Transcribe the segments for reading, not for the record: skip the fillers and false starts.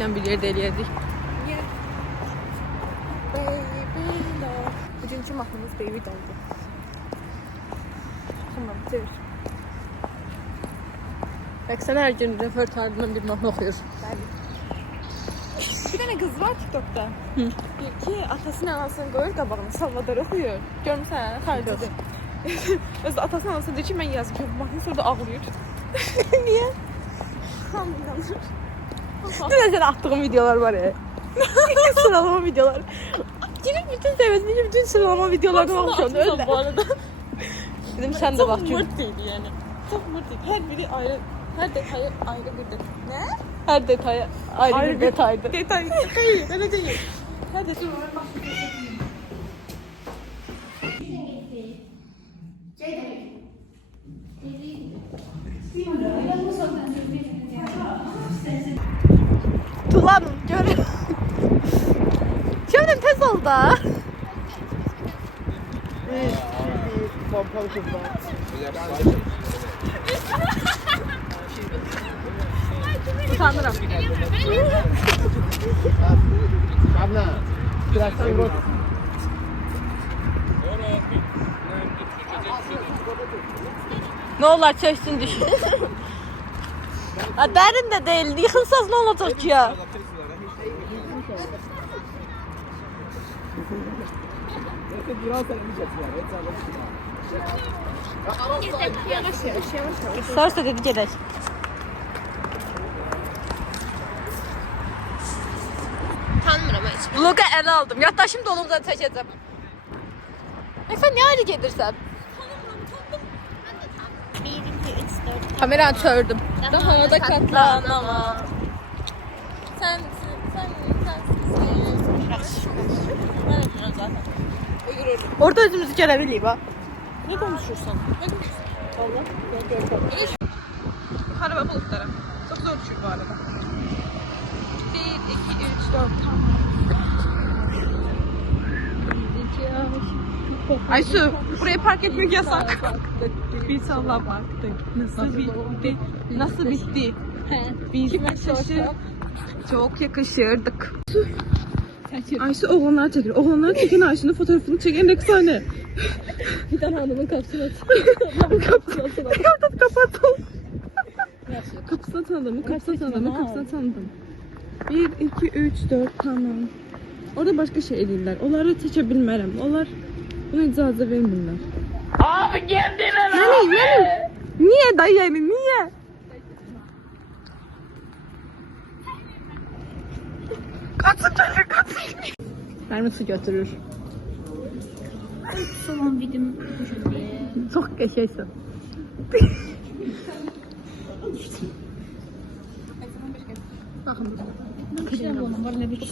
kiminlə bir yerdə eləyəcək. Niyə? Baby love. Bugünkü mahnımız baby doldu. Tamam, çevir. Bak sen her gün repertuarından bir mahnı oxuyur. Bir tane kız var TikTok'ta. Diyor ki atasının anasını koyur qabağına Salvador oxuyur. Görmüsən, xaricədə. Öz atasının anasını deyir ki, mən yazmışam. Mahnı sonra da ağlayır. Niyə? Hamılanır. Dün sen attığım videolar var ya. Sıralama videoları. Girip bütün sevmesini, bütün sıralama videolarına bakmışım. Öyle. Bu arada. Dedim sen de bak Çok çünkü. mırt değil yani. Çok mırt değil. Her biri ayrı. Her detayı ayrı bir detay. Ne? Her detaya ayrı bir detaydı. Detay. Öyle değil. Her detay. Tulan gör. Şimdi tez oldu. Utanırım. Ne olar çöksün düşün. Ha, derin de değil. Yıkılsaz ne olacak ki ya? Sarsa dedi gedək. Tanımıram heç. Vloga ələ aldım. Yaddaşım dolumda çəkəcəm. Sən niyə ayrı gedirsən? Kameranı çördüm. Daha da katlanamam. Sen. Ben yapıyorum zaten. Uydururum. Orada özümüzü görebiliyim ha. Ne konuşursan? Ne konuşursan? Allah. Gör. Haraba bulutlara. Çok zor düşür bu arada. 1, 2, 3, 4. Aysu, buraya park etmek yasak. Bir sabah baktık. Nasıl bitti? Nasıl bitti? Biz çok yakışırdık. Aysu oğlanlar çekiyor. Oğlanlar çeken Aysu'nun fotoğrafını çeken efsane. Bir tane hanımın kapısını aç. Kapatalım. Kapısına tanıdım, kapısına tanıdım. 1, 2, 3, 4, tamam. Orada başka şey eləyirlər. Onları seçebilmərəm. Onlar buna icazə vermirlər. Abi kendine Mənim. Niye dayı yani, niye? Kaçın çocuk, kaçın. Mermi su götürür. Son videom diye. Çok geçeysin.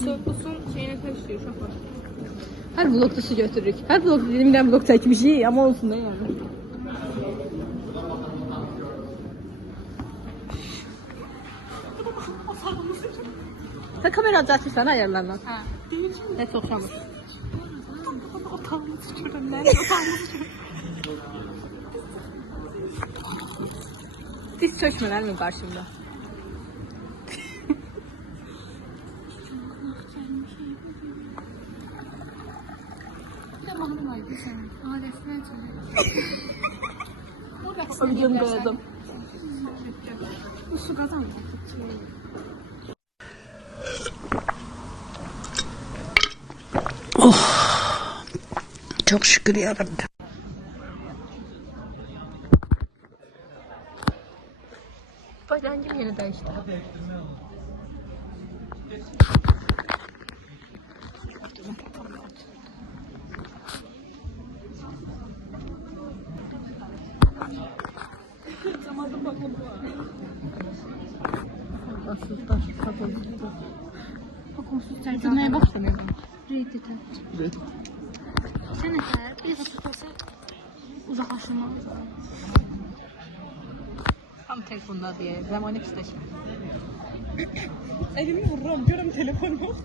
Soğuklusun şeyine karıştırıyor şoför. Her vlogda su götürürük. Her vlogda dilimden vlog çekmişik ama olsun ne yani. Sen kamera açarsan ayarlarla. Ha. Ne çok şanlı. Diz çökmeler mi karşımda? O videonu koyalım. Bu su kazandı. Çok şükür yarabbim. Bacağım yine değişti. Neye bakmıyorum? Reddit'e. Sen eğer bir tutulsa uzaklaşma. Tam tek bunda diye. Zamanı isteşim. Elimi vururum. Diyorum telefon yok.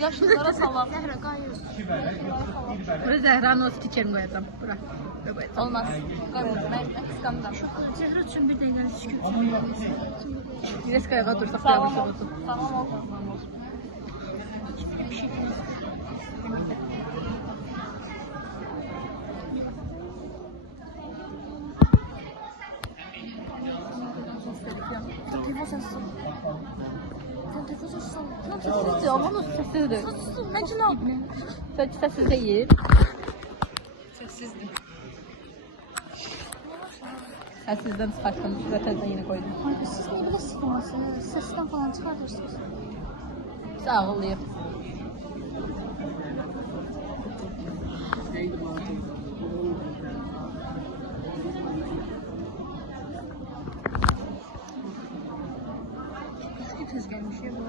Yaşlılara salam. Buraya Zəhranın o stikerini qoyacağım. Bura. Bura qoyacağım. Olmaz. Ben kıskandım. Zəhra üçün bir dənə şükür. Biraz qayığa dursaq Salam yavaş olsun. olsun. Salam olsun. Telefon səsi. Sən telefon səsi. Sessizdir, amma o sessizdir. Məncə nə oldu? Sadece sessiz değil. Sessizdir. Sessizden çıkarttım. Zaten yine koydum. Ay, siz niyə belə sıxılmasınız? Səsdən falan çıxardırsınız. Sağ olayım. Tez gəlmiş ya bu.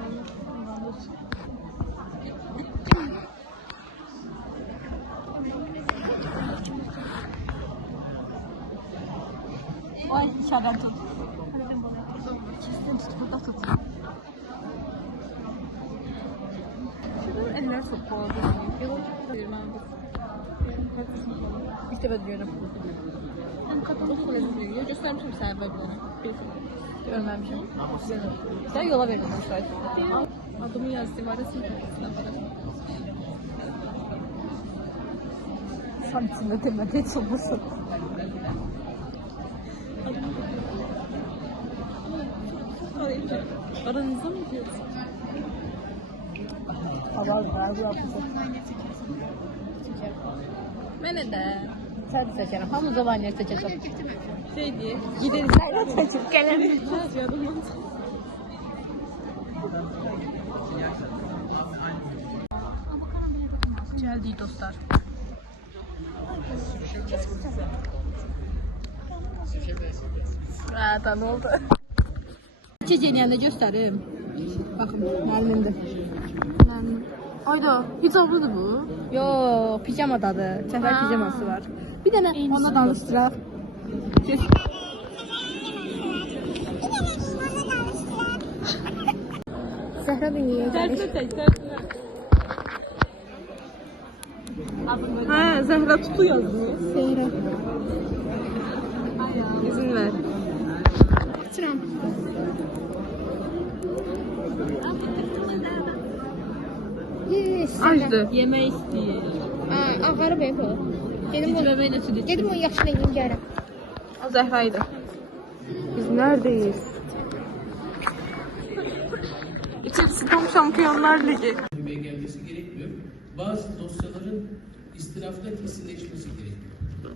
Ay dışarıdan tut. Kəsdən tut, burada tut. Eller çok pahalı. İşte ben diyorum. Həm qadın Göstermişim sebeplerini. Görmemişim. Sen yola verdin şahit. Adımı yazdım arasını santimetre çıkmışsın. Aranızda mı diyorsun? Var yapacak. Ben de. Sen seçerim. Hamı zaman yer seçeceğim. Şey diye. Gideriz. Seçip gelelim. Geldi dostlar. Ha, ne oldu? Çiçeğini de göstereyim. Bakın, müəllimdir. Ayda, hicablıdır bu. Yo, pijamadadır. Səfər pijaması var. Bir dənə ona danışdıraq. Zəhra dünyaya gəlir. Ha, Zəhra Tutu yazmış. Zəhra. İzin ver. Trump. Açdı. Yemək istəyir. Ağarı bey bu. Gedim onu, Bebeğiyle süt gedim onu yaxşı rengini gələm. O Zehra'ydı. Biz neredeyiz? İçerisi tam Şampiyonlar Ligi. gelmesi gerekmiyor. Bazı dosyaların istirafta kesinleşmesi gerekiyor.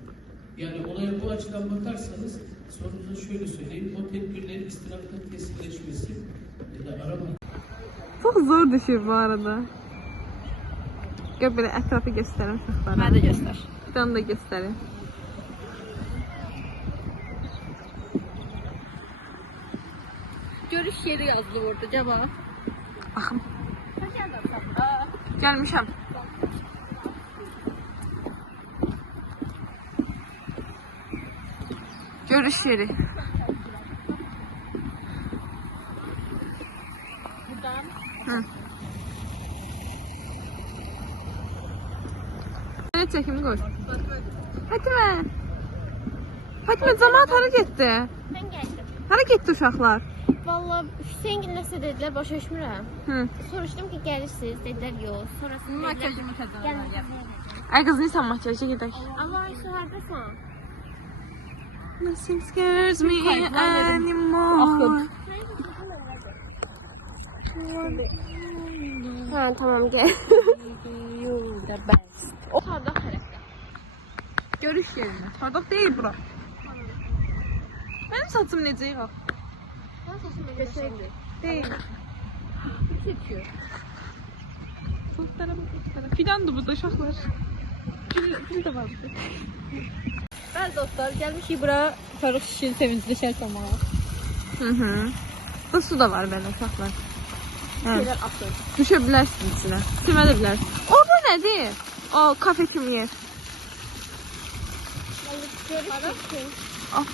Yani olaya bu açıdan bakarsanız sorunuzu şöyle söyleyeyim. O tedbirlerin istirafta kesinleşmesi ya da arama Çok zor düşür bu arada. Gel böyle etrafı gösterim uşaqlara. Mənə də göstər. Bir tane da gösterin. Görüş yeri yazdı orada. Cevap. Baxın. Gelmişəm. Görüş yeri. Hı. Ne çekimi koy. Fatime. Fatime cemaat hara getdi? Mən gəldim. Hara getdi uşaqlar? Valla Hüseyin nəsə dedilər, başa düşmürəm. Hı. Soruşdum ki, gəlirsiniz, dedilər, yox. Sonrasında dedilər, gəlməyəcəm. Ay qız insan makyaja gedək. Allah, Ayşə, haradasan? Nothing scares me anymore. Hə, tamam, gəl. Sardaq tərəfdə. Görüş yerinə. Sardaq deyil bura. Mənim saçım necə yığaq? Mən saçım elə şeydir. Deyil. Çekiyor. Bulutlara bak, bulutlara. Fidan da burada uşaqlar. Gül de var burada. Bəli dostlar, gəlmişik bura Fərux şişin sevincli şər salmağa. Hı. Da su da var belə uşaqlar. Hə. Şeylər atır. Düşə bilərsiniz içinə. Simə də bilərsiniz. O bu nədir? O kafe kimi yer. Görüşürüz. Ah.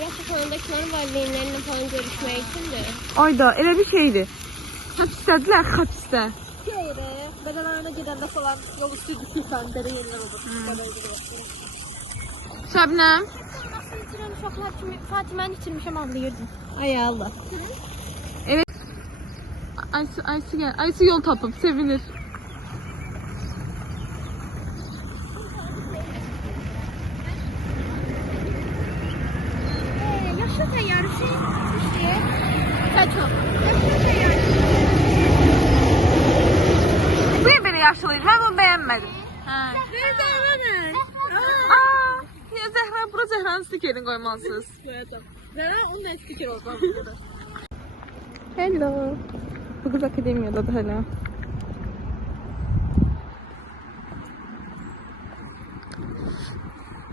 Yaş sonundakilerin valideynlerine falan görüşmek için de. Ayda elə bir şeydir. Həbsdədirlər, həbsdə. Yere, bedelerine gidende falan yol üstü gittikten beri yeniler olur. Şəbnəm. Nasıl bitiren uşaqlar kimi Fatimə'ni itirmişəm anlayırdım. Ay Allah. Aysu gel. Aysu yol tapıp sevinir. Yaşlı təyyarı şey düşdü. Kaçma. Bu niyə belə yaşlıydı? Mən bunu bəyənmədim. Niyə Zəhra? Bura Zəhranın stikerini qoymalısınız. Zara onun da eski kere oldu. Hello. Bu kız akademiyadadır hala.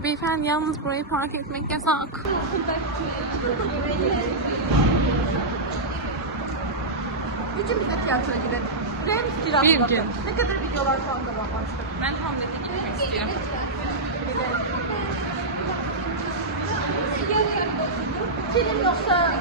Beyefendi yalnız burayı park etmek yasak. Bütün bize tiyatroya gidelim. Bir gün. Ne kadar videolar falan da var başka. Ben Hamlet'e gitmek istiyorum. Film yoksa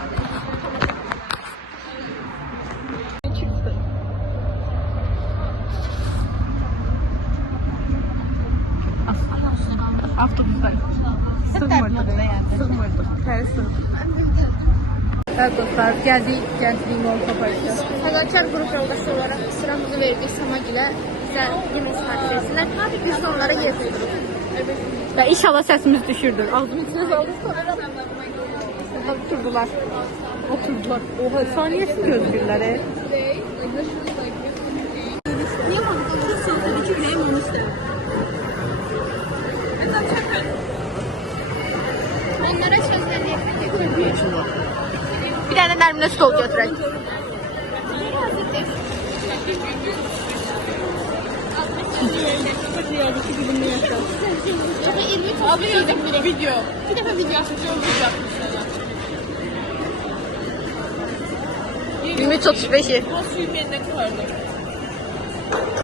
evet dostlar geldiğim yol kapayacağız. Fədakar qrup yoldaşı olaraq sıramızı verdik Samagilə bizə yemək sifariş versinlər. Biz də onlara yer tutduruq. Ya inşallah sesimiz düşürdür. Ağzımın içine saldık. Oturdular. Oturdular. Oha saniyesi gözgürleri. Niye bakıyorsun? Sen iki güne mi ister? Onlara söz verdik. Bir tane Nermin'e stol götürək. Video. Bir defa video açacağım. 23.35'i. Nasıl yürümeyenler koyarlar.